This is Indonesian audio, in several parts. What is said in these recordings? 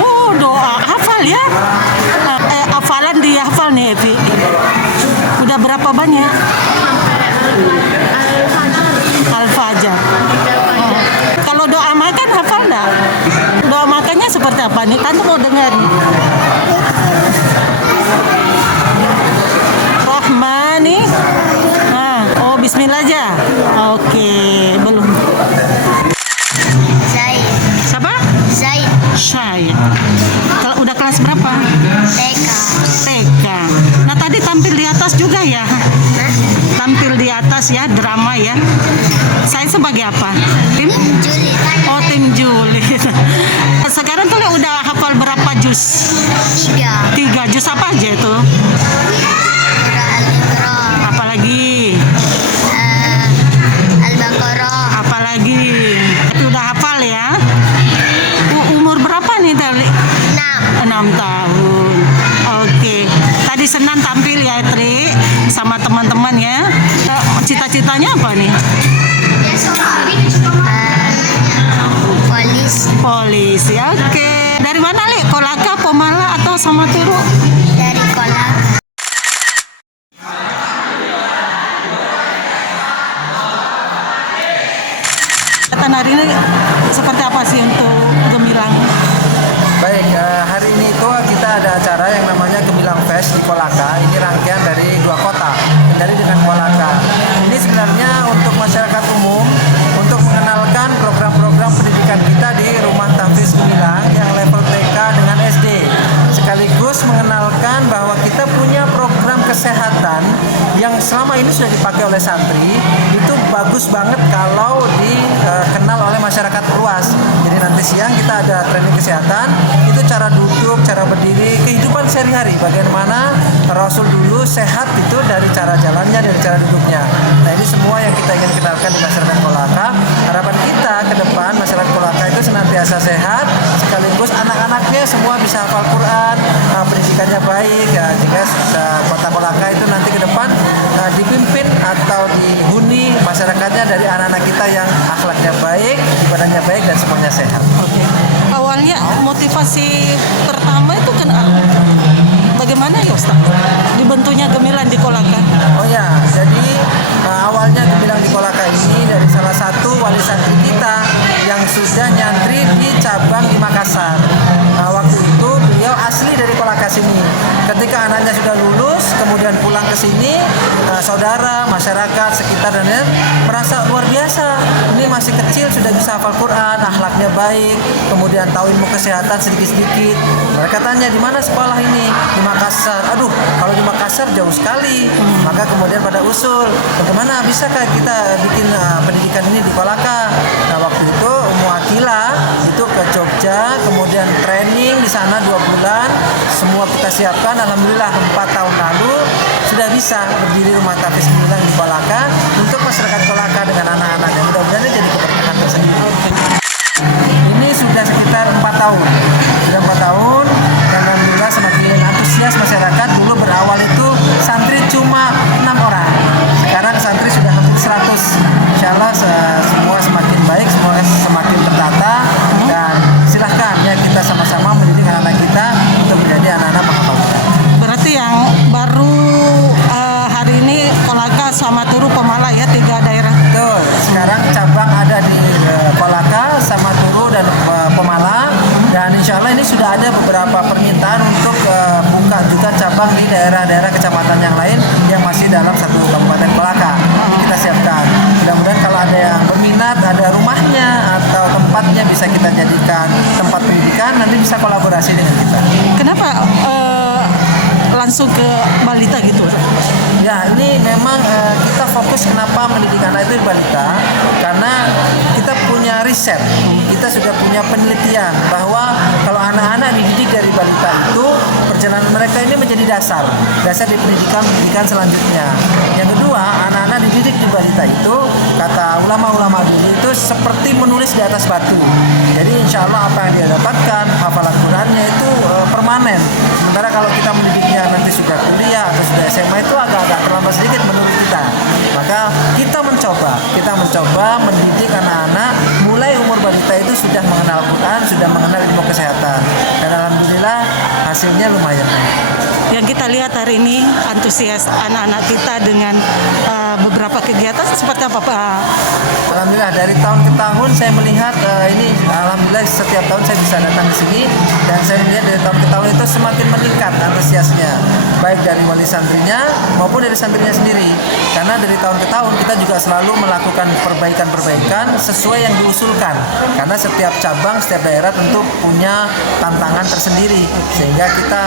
Oh, doa hafal ya? Hafalan dihafal nih Evi. Udah berapa banyak? Al-Fajr. Oh. Kalau doa makan hafal nggak? Doa makannya seperti apa nih? Tante mau dengar. Rahmani. Oh Bismillah aja. Oke, belum. Zaid. Siapa? Zaid. Syahid. Kalau udah kelas berapa? TK. TK. Nah tadi tampil di atas juga ya? Hah? Tampil di atas ya, drama ya. Saya sebagai apa? Tim? Juli. Oh, tim Juli. Sekarang tuh udah hafal berapa juz? 3 juz apa aja itu? Surah Al-Imran. Apalagi? Al-Baqarah. Apalagi? Itu udah hafal ya? Umur berapa nih Tali? 6 tahun. Oke. Tadi Senin tampil ya Tri sama teman-teman ya. Cita-citanya apa nih? Polisi. Oke. Dari mana Li? Kolaka, Pomala atau Samaturu? Dari Kolaka. Kegiatan hari ini seperti apa sih untuk Gemilang? Baik, hari ini itu kita ada acara yang namanya Gemilang Fest di Kolaka. Ini rangkaian dari 2 kota, Kendari dengan Kolaka. Ini sebenarnya untuk masyarakat umum, untuk mengenalkan program-program pendidikan kita di Rumah Tahfiz Gemilang yang level TK dengan SD. Sekaligus mengenalkan bahwa kita punya program kesehatan yang selama ini sudah dipakai oleh santri, itu bagus banget kalau dikenal oleh masyarakat luas. Jadi nanti siang kita ada training kesehatan, itu cara duduk, cara berdiri, kehidupan sehari-hari, bagaimana Rasul dulu sehat itu dari cara jalannya, dari cara duduknya. Nah ini semua yang kita ingin kenalkan di masyarakat Kolaka. Harapan kita ke depan masyarakat Kolaka itu senantiasa sehat, sekaligus anak-anaknya semua bisa hafal Quran, pendidikannya baik ya, jika kota Kolaka itu nanti ke depan dipimpin atau dihuni masyarakatnya dari anak-anak kita yang akhlaknya baik, ibadahnya baik dan semuanya sehat. Oke. Awalnya motivasi pertama itu kan bagaimana ya Ustaz? Dibentuknya Gemilang di Kolaka. Oh ya, jadi awalnya Gemilang di Kolaka ini dari salah satu wali santri kita yang sudah nyantri di cabang di Makassar. Waktu itu beliau asli dari Kolaka sini. Ketika anaknya sudah lulus, kemudian pulang ke sini, saudara, masyarakat sekitar dan lain merasa luar biasa. Ini masih kecil sudah bisa hafal Quran, akhlaknya baik, kemudian tahu ilmu kesehatan sedikit-sedikit. Mereka tanya di mana sekolah ini? Di Makassar. Aduh, kalau di Makassar jauh sekali. Maka kemudian pada usul, bagaimana bisakah kita bikin pendidikan ini di Kolaka? Nah waktu itu Muakila itu ke Jogja, kemudian training di sana 2 bulan, semua kita siapkan. Alhamdulillah 4 tahun lalu sudah bisa berdiri Rumah Tahfiz Gemilang di Kolaka untuk masyarakat Kolaka dengan anak-anaknya. Mudah-mudahan ini jadi keberkahan tersendiri. Ini sudah sekitar 4 tahun. Sudah 4 tahun dan alhamdulillah semakin antusias masyarakat. Dulu berawal itu santri cuma 6 orang. Sekarang santri sudah hampir 100. Insya Allah semua semakin baik, semua semakin tertata dan silahkan ya kita sama-sama mendidik anak-anak kita untuk menjadi anak-anak penghafal. Berarti yang baru hari ini Kolaka, Samaturu, Pomala ya 3 daerah. Betul. Sekarang cabang ada di Kolaka, Samaturu dan Pomala, dan insya Allah ini sudah ada beberapa permintaan untuk buka juga cabang di daerah-daerah kecamatan yang lain yang masih dalam satu kabupaten Kolaka. Ini kita siapkan. Mudah-mudahan kalau ada yang berminat, ada rumahnya atau tempatnya bisa kita jadikan tempat pendidikan, nanti bisa kolaborasi dengan kita. Kenapa langsung ke balita gitu? Ya, ini memang kita fokus kenapa mendidik anak itu di balita, karena kita punya riset, kita sudah punya penelitian bahwa kalau anak-anak dididik dari balita itu perjalanan mereka ini menjadi dasar di pendidikan selanjutnya. Yang kedua, anak-anak dididik di balita itu kata ulama-ulama dulu itu seperti menulis di atas batu. Jadi insya Allah apa yang dia dapatkan hafalan Qurannya itu permanen. Sementara kalau kita mendidiknya nanti sudah kuliah atau sudah SMA itu agak terlambat sedikit menurut kita. Maka kita mencoba mendidik anak-anak mulai mulai umur balita itu sudah mengenal Quran, sudah mengenal ilmu kesehatan, dan alhamdulillah hasilnya lumayan. Yang kita lihat hari ini antusias anak-anak kita dengan beberapa kegiatan seperti apa Pak? Alhamdulillah dari tahun ke tahun saya melihat ini alhamdulillah setiap tahun saya bisa datang ke sini dan saya melihat dari tahun ke tahun itu semakin meningkat antusiasnya, baik dari wali santrinya maupun dari santrinya sendiri. Karena dari tahun ke tahun kita juga selalu melakukan perbaikan-perbaikan sesuai yang diusulkan. Karena setiap cabang, setiap daerah tentu punya tantangan tersendiri, sehingga kita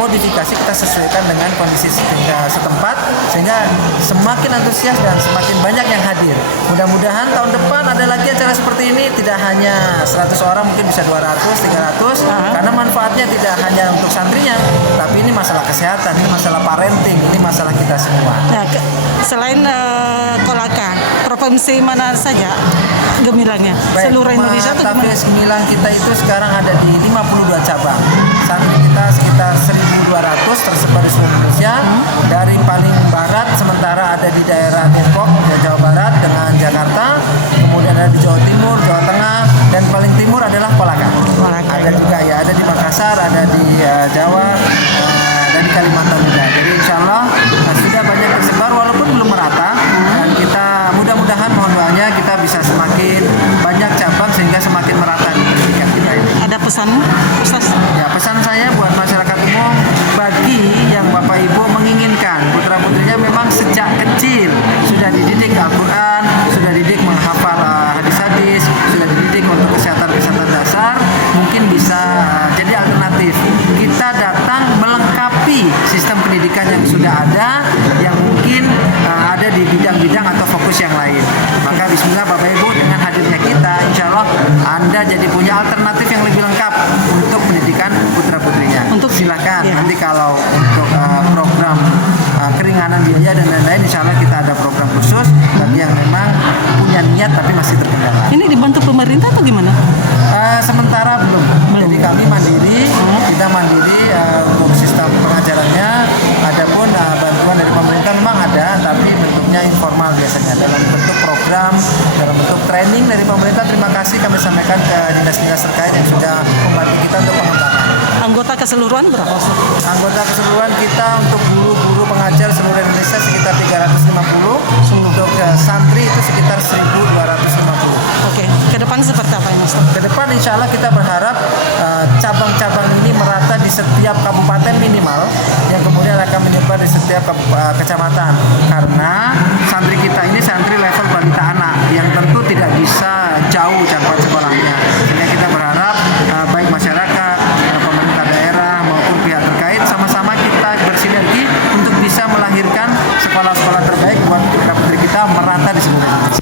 modifikasi, kita sesuaikan dengan kondisi setempat, sehingga semakin antusias dan semakin banyak yang hadir. Mudah-mudahan tahun depan ada lagi acara seperti ini, tidak hanya 100 orang, mungkin bisa 200, 300, karena manfaatnya tidak hanya untuk santrinya, tapi ini masalah kesehatan, ini masalah parenting, ini masalah kita semua. Nah, selain Kolaka, provinsi mana saja gemilangnya? Baik, Seluruh Indonesia atau gimana? Tapies Gemilang kita itu sekarang ada di 52 cabang. Santri kita sekitar 1.200 tersebar di seluruh Indonesia. Dari paling barat sementara ada di daerah Depok, Jawa Barat dengan Jakarta. Kemudian ada di Jawa Timur, Jawa Tengah, dan paling timur adalah Kolaka. Ada juga ya, ada di Makassar, ada di Jawa, dan di Kalimantan juga. Jadi insya Allah sudah banyak tersebar walaupun belum merata. Dan kita mudah-mudahan mohon doanya kita bisa semakin banyak cabang sehingga semakin merata di pendidikan kita ini. Ada pesan, Ustaz? Ya, pesan saya buat masyarakat umum, bagi yang Bapak Ibu menginginkan putra-putrinya memang sejak kecil sudah dididik Al-Quran, sudah dididik menghafal hadis-hadis, sudah dididik untuk kesehatan-kesehatan dasar, mungkin bisa jadi alternatif. Kita datang melengkapi sistem pendidikan yang sudah ada, yang mungkin ada di bidang-bidang atau fokus yang lain. Maka bismillah Bapak Ibu, dengan hadirnya kita, insya Allah Anda jadi punya alternatif yang lebih lengkap untuk pendidikan putra-putrinya. Untuk silakan ya. nanti kalau untuk program keringanan biaya dan lain-lain, insya Allah kita ada program khusus bagi yang memang punya niat tapi masih terkendala. Ini dibantu pemerintah atau gimana? Sementara belum. Jadi kami mandiri, kita mandiri untuk sistem pengajarannya. Adapun bantuan dari pemerintah memang ada, tapi bentuknya informal biasanya dalam bentuk program, dalam bentuk training dari pemerintah. Terima kasih kami sampaikan ke dinas-dinas terkait yang sudah membantu kita untuk pengembangan. Anggota keseluruhan berapa? Anggota keseluruhan kita untuk guru-guru pengajar seluruh Indonesia sekitar 350, untuk santri itu sekitar 1.250. Oke, ke depan seperti apa ini, Ustaz? Ke depan insya Allah kita berharap cabang-cabang ini merata di setiap kabupaten minimal, yang kemudian akan menyebar di setiap kecamatan. Karena santri kita ini santri level balita anak yang tentu tidak bisa jauh jangkauan sekolahnya. Sehingga kita berharap baik masyarakat, pemerintah daerah maupun pihak terkait sama-sama kita bersinergi untuk bisa melahirkan sekolah-sekolah terbaik buat putra-putri kita merata di seluruh Indonesia.